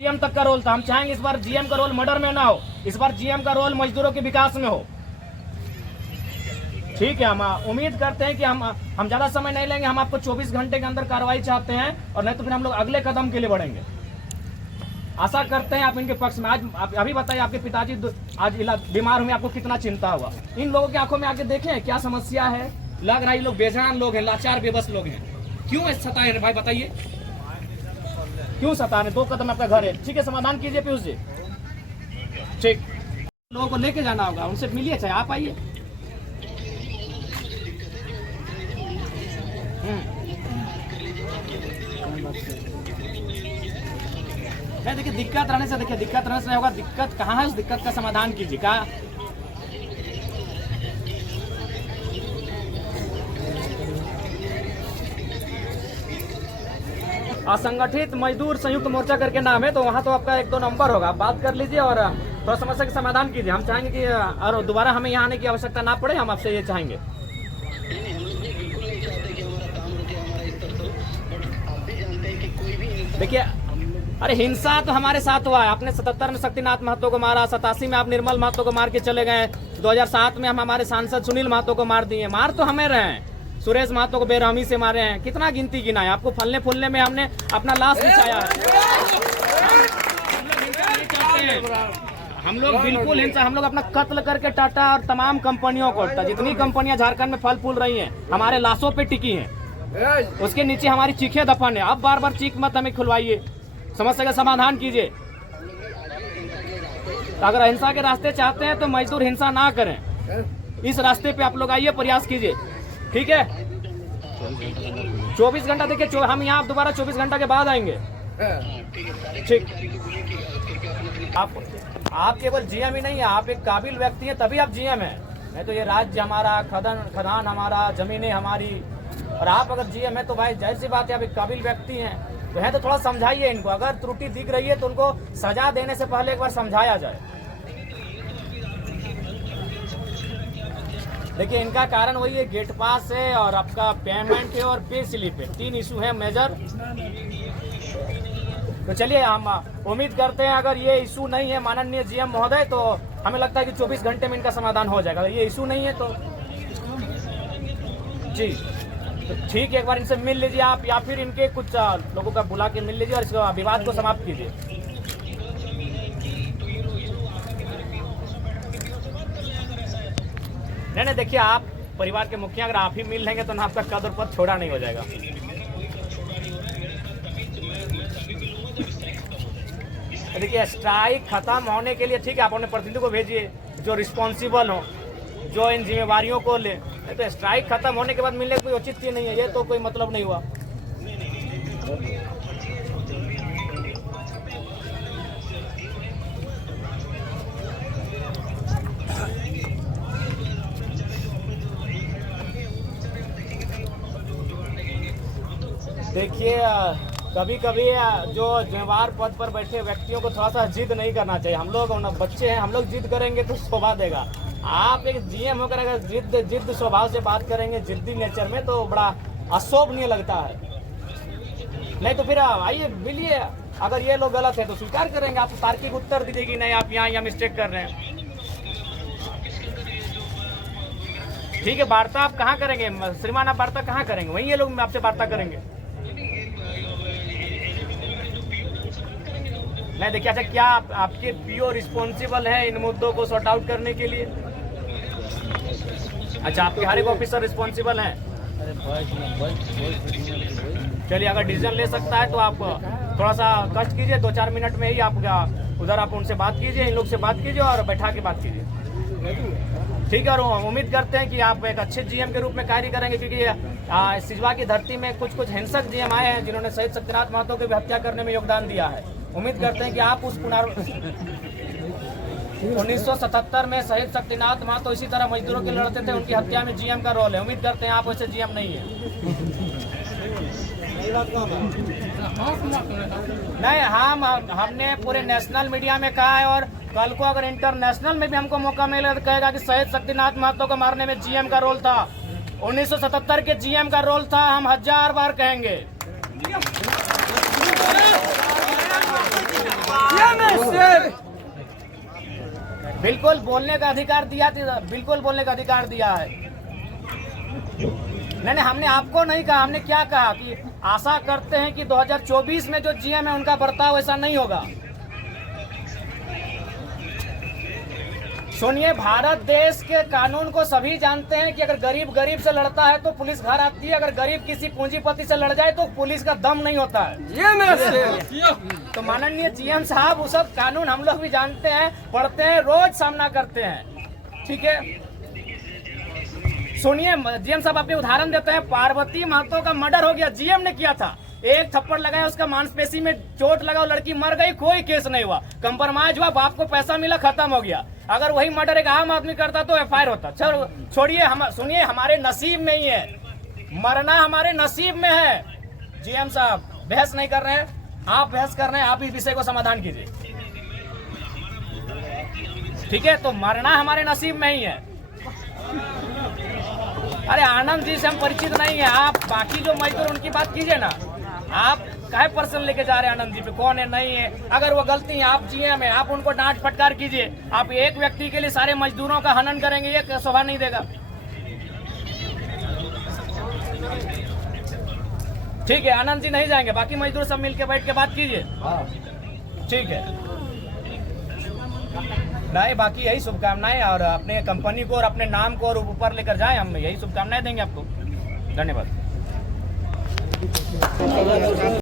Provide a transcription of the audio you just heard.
GM तक का role था। हम चाहेंगे इस बार जीएम का रोल मर्डर में ना हो, इस बार जीएम का रोल मजदूरों के विकास में हो। ठीक है, हम उम्मीद करते हैं कि हम ज्यादा समय नहीं लेंगे। हम आपको 24 घंटे के अंदर कार्रवाई चाहते हैं, और नहीं तो फिर हम लोग अगले कदम के लिए बढ़ेंगे। आशा करते हैं आप इनके पक्ष में। आज आप अभी बताइए, आपके पिताजी आज बीमार हुए, आपको कितना चिंता हुआ। इन लोगों की आंखों में आके देखें क्या समस्या है। लग रहा है ये लोग बेजान लोग हैं, लाचार बेबस लोग हैं। क्यों सताए हैं भाई, बताइए क्यों सता रहे। 2 कदम आपका घर है, ठीक है, समाधान कीजिए पीयूष जी। ठीक, लोगों को लेके जाना होगा, उनसे मिलिए, चाहे आप आइए। देखिए दिक्कत रहने से, दिक्कत रहने से होगा। दिक्कत कहाँ है, उस दिक्कत का समाधान कीजिए। क्या असंगठित मजदूर संयुक्त मोर्चा करके नाम है, तो वहाँ तो आपका 1-2 नंबर होगा। बात कर लीजिए और थोड़ा समस्या का समाधान कीजिए। हम चाहेंगे कि और दोबारा हमें यहाँ आने की आवश्यकता ना पड़े, हम आपसे ये चाहेंगे। देखिए, अरे हिंसा तो हमारे साथ हुआ है। आपने 77 में शक्तिनाथ महतो को मारा, 87 में आप निर्मल महतो को मार के चले गए, 2007 में हम हमारे सांसद सुनील महतो को मार दिए। मार तो हमें रहे हैं, सुरेश महतो को बेरहमी से मारे हैं। कितना गिनती गिना है, आपको फलने फूलने में हमने अपना लाश बिछाया है। हम लोग बिल्कुल हिंसा, हम लोग अपना कत्ल करके टाटा और तमाम कंपनियों को, जितनी कंपनियां झारखंड में फल फूल रही हैं, हमारे लाशों पे टिकी हैं, उसके नीचे हमारी चीखें दफन है। अब बार बार चीख मत हमें खुलवाइए, समस्या का समाधान कीजिए। अगर अहिंसा के रास्ते चाहते हैं तो मजदूर हिंसा ना करें, इस रास्ते पे आप लोग आइए, प्रयास कीजिए, ठीक है। 24 घंटा देखिए, हम यहाँ दोबारा 24 घंटा के बाद आएंगे, ठीक। आप केवल जीएम ही नहीं है, आप एक काबिल व्यक्ति हैं, तभी आप जीएम हैं। नहीं तो ये राज्य हमारा, खदान हमारा, जमीनें हमारी, और आप अगर जीएम है तो भाई जाहिर सी बात है आप एक काबिल व्यक्ति हैं। तो है तो थोड़ा समझाइए इनको, अगर त्रुटि दिख रही है तो उनको सजा देने से पहले एक बार समझाया जाए। देखिए इनका कारण वही है, गेट पास है और आपका पेमेंट है और पे स्लिप है, 3 इशू है मेजर। तो चलिए, हम उम्मीद करते हैं अगर ये इशू नहीं है माननीय जीएम महोदय, तो हमें लगता है कि 24 घंटे में इनका समाधान हो जाएगा। ये इशू नहीं है तो जी, तो ठीक है, एक बार इनसे मिल लीजिए आप, या फिर इनके कुछ लोगों का बुला के मिल लीजिए और इस विवाद को समाप्त कीजिए। नहीं, देखिए आप परिवार के मुखिया, अगर आप ही मिल लेंगे तो ना आपका कद और पद छोड़ा नहीं हो जाएगा। देखिए स्ट्राइक खत्म होने के लिए, ठीक है, आप अपने प्रतिनिधि को भेजिए जो रिस्पॉन्सिबल हो, जो इन जिम्मेवारियों को ले। तो स्ट्राइक खत्म होने के बाद मिलने कोई उचित नहीं है, ये तो कोई मतलब नहीं हुआ। देखिए कभी कभी जो जिम्मेवार पद पर बैठे व्यक्तियों को थोड़ा सा जिद नहीं करना चाहिए। हम लोग बच्चे हैं, हम लोग जिद करेंगे तो शोभा देगा। आप एक जीएम होकर अगर जिद स्वभाव से बात करेंगे, जिद्दी नेचर में, तो बड़ा अशोभनीय लगता है। नहीं तो फिर आइए मिलिए, अगर ये लोग गलत है तो स्वीकार करेंगे, आप तार्किक उत्तर दीजिए कि नहीं आप यहाँ मिस्टेक कर रहे हैं। ठीक है, वार्ता आप कहाँ करेंगे श्रीमान, आप वार्ता कहाँ करेंगे? वहीं ये लोग आपसे वार्ता करेंगे। नहीं देखिए, अच्छा क्या आपके पीओ रिस्पॉन्सिबल है इन मुद्दों को सॉर्ट आउट करने के लिए? अच्छा, आपके हर एक ऑफिसर रिस्पॉन्सिबल हैं? चलिए, अगर डिसीजन ले सकता है तो आप थोड़ा सा कष्ट कीजिए, 2-4 मिनट में ही आप उधर आप उनसे बात कीजिए, इन लोग से बात कीजिए और बैठा के बात कीजिए, ठीक है। और उम्मीद करते हैं कि आप एक अच्छे जीएम के रूप में कार्य करेंगे, क्योंकि सिजवा की धरती में कुछ हिंसक जीएम आए हैं जिन्होंने शहीद शक्तिनाथ महतो की हत्या करने में योगदान दिया है। उम्मीद करते हैं कि आप उस 1977 में शहीद शक्तिनाथ महतो इसी तरह मजदूरों के लड़ते थे, उनकी हत्या में जीएम का रोल है। उम्मीद करते हैं आप वैसे जीएम नहीं है। नहीं, हमने पूरे नेशनल मीडिया में कहा है, और कल को अगर इंटरनेशनल में भी हमको मौका मिले तो कहेगा कि शहीद शक्तिनाथ महतो को मारने में जीएम का रोल था, 1977 के जीएम का रोल था, हम 1000 बार कहेंगे। बिल्कुल बोलने का अधिकार दिया, बिल्कुल बोलने का अधिकार दिया है। नहीं, हमने आपको नहीं कहा, हमने क्या कहा कि आशा करते हैं कि 2024 में जो जीएम है उनका बर्ताव ऐसा नहीं होगा। सुनिए, भारत देश के कानून को सभी जानते हैं कि अगर गरीब गरीब से लड़ता है तो पुलिस घर आती है, अगर गरीब किसी पूंजीपति से लड़ जाए तो पुलिस का दम नहीं होता है। तो माननीय जीएम साहब, वो सब कानून हम लोग भी जानते हैं, पढ़ते हैं, रोज सामना करते हैं। ठीक है, सुनिए, जीएम साहब अपने उदाहरण देते हैं। पार्वती महतो का मर्डर हो गया, जीएम ने किया था, एक थप्पड़ लगाया, उसका मांसपेशी में चोट लगा, लड़की मर गई, कोई केस नहीं हुआ, कंप्रोमाइज हुआ, बाप को पैसा मिला, खत्म हो गया। अगर वही मर्डर एक आम आदमी करता तो एफआईआर होता। चलो छोड़िए, हम सुनिए, हमारे नसीब में ही है, मरना हमारे नसीब में है। जीएम साहब बहस नहीं कर रहे हैं, आप बहस कर रहे हैं, आप इस विषय को समाधान कीजिए। ठीक है, तो मरना हमारे नसीब में ही है। अरे आनंद जी से हम परिचित नहीं है, आप बाकी जो मजदूर उनकी बात कीजिए ना। आप काहे पर्सन लेके जा रहे हैं आनंद जी पे, कौन है नहीं है? अगर वो गलती है, आप जीएम है, आप उनको डांट फटकार कीजिए। आप एक व्यक्ति के लिए सारे मजदूरों का हनन करेंगे, ये शोभा नहीं देगा। ठीक है, आनंद जी नहीं जाएंगे, बाकी मजदूर सब मिलके बैठ के बात कीजिए। ठीक है, नहीं, बाकी यही शुभकामनाएं, और अपने कंपनी को और अपने नाम को और ऊपर लेकर जाएं, हम यही शुभकामनाएं देंगे आपको। धन्यवाद।